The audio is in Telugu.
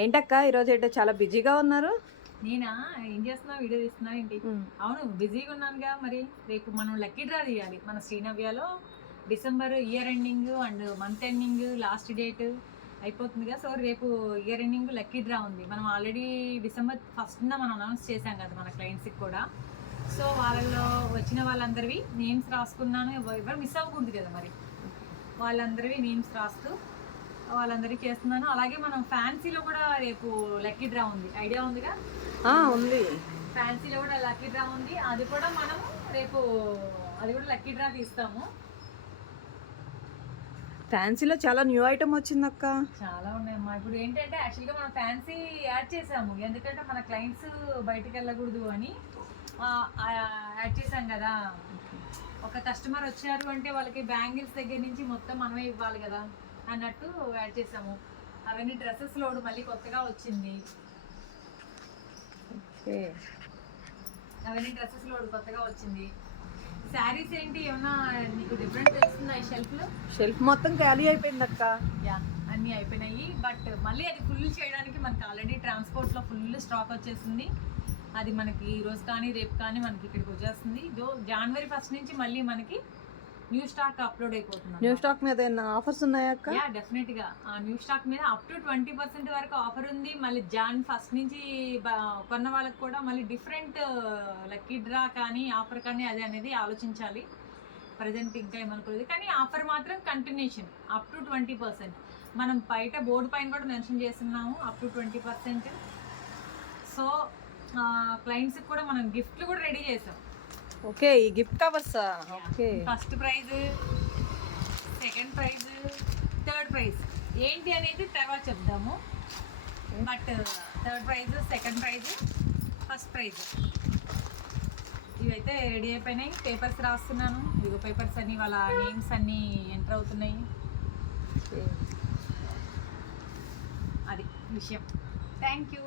ఏంటక్క ఈరోజు ఏంటో చాలా బిజీగా ఉన్నారు? నేనా ఏం చేస్తున్నా, వీడియో తీస్తున్నా ఏంటి? అవును, బిజీగా ఉన్నానుగా. మరి రేపు మనం లక్కీ డ్రా తీయాలి మన శ్రీనవ్యలో. December year ending and month ending last date అయిపోతుందిగా. సో రేపు ఇయర్ ఎండింగ్ లక్కీ డ్రా ఉంది. మనం ఆల్రెడీ డిసెంబర్ 1st మనం అనౌన్స్ చేశాం కదా మన క్లయింట్స్కి కూడా. సో వాళ్ళలో వచ్చిన వాళ్ళందరివి నేమ్స్ రాసుకున్నాను. ఎవరు మిస్ అవ్వకూడదు కదా, మరి వాళ్ళందరివి నేమ్స్ రాస్తూ వాళ్ళందరికీ చేస్తున్నాను. అలాగే మనం ఫ్యాన్సీలో కూడా రేపు లక్కీ డ్రా ఉంది, ఐడియా ఉందిగా? ఉంది. ఫ్యాన్సీలో కూడా లక్కీ డ్రా ఉంది. అది కూడా మనం రేపు అది కూడా లక్కీ డ్రా తీస్తాము. ఫ్యాన్సీలో చాలా న్యూ ఐటమ్ వచ్చింది అక్క. చాలా ఉన్నాయమ్మా. ఇప్పుడు ఏంటంటే యాక్చువల్గా మనం ఫ్యాన్సీ యాడ్ చేసాము, ఎందుకంటే మన క్లయింట్స్ బయటికి వెళ్ళకూడదు అని యాడ్ చేసాం కదా. ఒక కస్టమర్ వచ్చారు అంటే వాళ్ళకి బ్యాంగిల్స్ దగ్గర నుంచి మొత్తం మనమే ఇవ్వాలి కదా అన్నట్టు యాడ్ చేసాము. అవన్నీ డ్రెస్సెస్ లోడ్ మళ్ళీ కొత్తగా వచ్చింది. అవన్నీ డ్రెస్సెస్ లోడ్ కొత్తగా వచ్చింది. శారీస్ ఏంటి ఏమన్నా నీకు డిఫరెంట్ తెలుస్తుందా? ఈ షెల్ఫ్ మొత్తం ఖాళీ అయిపోయింది అక్క. యా, అన్నీ అయిపోయినాయి. బట్ మళ్ళీ అది ఫుల్ చేయడానికి మనకి ఆల్రెడీ ట్రాన్స్పోర్ట్లో ఫుల్ స్టాక్ వచ్చేసింది. అది మనకి ఈ రోజు కానీ రేపు కానీ మనకి ఇక్కడికి వచ్చేస్తుంది. జనవరి 1st నుంచి మళ్ళీ మనకి న్యూ స్టాక్ అప్లోడ్ అయిపోతుంది. న్యూ స్టాక్ మీద ఏమైనా ఆఫర్స్ ఉన్నాయా అక్క? యా, డెఫినెట్ గా న్యూ స్టాక్ మీద అప్ టు 20% వరకు ఆఫర్ ఉంది. మళ్ళీ Jan 1st నుంచి కొన్న వాళ్ళకి కూడా మళ్ళీ డిఫరెంట్ లక్కీ డ్రా కానీ ఆఫర్ కానీ అదే అనేది ఆలోచించాలి. ప్రజెంట్ ఇంకా ఏమనుకోలేదు, కానీ ఆఫర్ మాత్రం కంటిన్యూషన్ అప్ టు 20%. మనం బయట బోర్డు పైన కూడా మెన్షన్ చేస్తున్నాము అప్ టు 20%. సో క్లయింట్స్కి కూడా మనం గిఫ్ట్లు కూడా రెడీ చేసాం. ఓకే, ఈ gift covers. Okay, first prize, second prize, third prize ఏంటి అనేది తర్వాత చెప్దాము. But third prize, second prize, first prize ఇవైతే రెడీ అయిపోయినాయి. పేపర్స్ రాస్తున్నాను. ఇదిగో పేపర్స్ అన్ని వాళ్ళ నేమ్స్ అన్నీ ఎంటర్ అవుతున్నాయి. అది విషయం. Thank you.